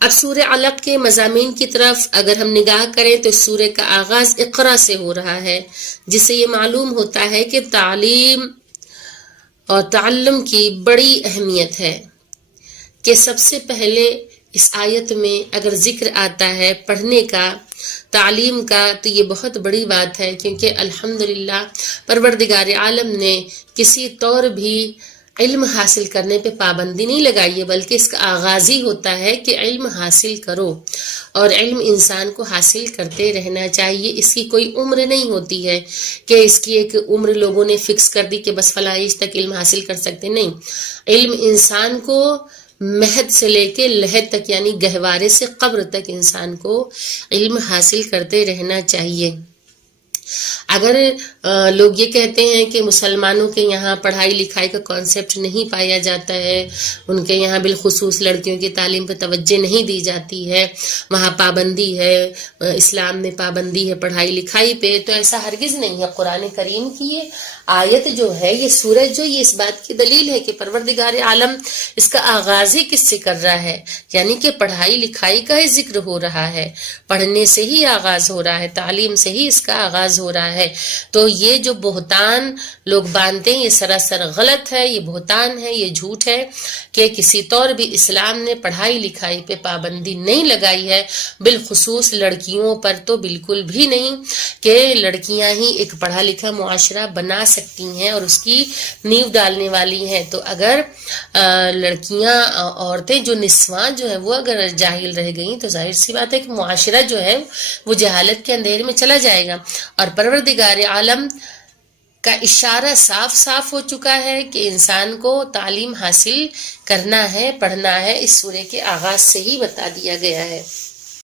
اب سورہ علق کے مضامین کی طرف اگر ہم نگاہ کریں تو سورہ کا آغاز اقرا سے ہو رہا ہے، جس سے یہ معلوم ہوتا ہے کہ تعلیم اور تعلم کی بڑی اہمیت ہے کہ سب سے پہلے اس آیت میں اگر ذکر آتا ہے پڑھنے کا، تعلیم کا، تو یہ بہت بڑی بات ہے، کیونکہ الحمدللہ پروردگار عالم نے کسی طور بھی علم حاصل کرنے پہ پابندی نہیں لگائی ہے، بلکہ اس کا آغاز ہی ہوتا ہے کہ علم حاصل کرو، اور علم انسان کو حاصل کرتے رہنا چاہیے۔ اس کی کوئی عمر نہیں ہوتی ہے کہ اس کی ایک عمر لوگوں نے فکس کر دی کہ بس فلاں ایج تک علم حاصل کر سکتے، نہیں، علم انسان کو مہد سے لے کے لحد تک، یعنی گہوارے سے قبر تک انسان کو علم حاصل کرتے رہنا چاہیے۔ اگر لوگ یہ کہتے ہیں کہ مسلمانوں کے یہاں پڑھائی لکھائی کا کانسیپٹ نہیں پایا جاتا ہے، ان کے یہاں بالخصوص لڑکیوں کی تعلیم پہ توجہ نہیں دی جاتی ہے، وہاں پابندی ہے، اسلام میں پابندی ہے پڑھائی لکھائی پہ، تو ایسا ہرگز نہیں ہے۔ قرآن کریم کی یہ آیت جو ہے، یہ سورج جو، یہ اس بات کی دلیل ہے کہ پروردگار عالم اس کا آغاز ہی کس سے کر رہا ہے، یعنی کہ پڑھائی لکھائی کا ہی ذکر ہو رہا ہے، پڑھنے سے ہی آغاز ہو رہا ہے، تعلیم سے ہی اس کا آغاز ہو رہا ہے۔ تو یہ جو بہتان لوگ باندھتے ہیں، یہ سراسر غلط ہے، یہ بہتان ہے، یہ جھوٹ ہے کہ کسی طور بھی اسلام نے پڑھائی لکھائی پہ پابندی نہیں لگائی ہے، بالخصوص لڑکیوں پر تو بالکل بھی نہیں، کہ لڑکیاں ہی ایک پڑھا لکھا معاشرہ بنا سکتی ہیں اور اس کی نیو ڈالنے والی ہیں۔ تو اگر لڑکیاں، عورتیں جو نسواں جو ہیں وہ اگر جاہل رہ گئیں تو ظاہر سی بات ہے کہ معاشرہ جو ہے وہ جہالت کے اندھیرے میں چلا جائے گا، اور پروردگار عالم کا اشارہ صاف صاف ہو چکا ہے کہ انسان کو تعلیم حاصل کرنا ہے، پڑھنا ہے، اس سورہ کے آغاز سے ہی بتا دیا گیا ہے۔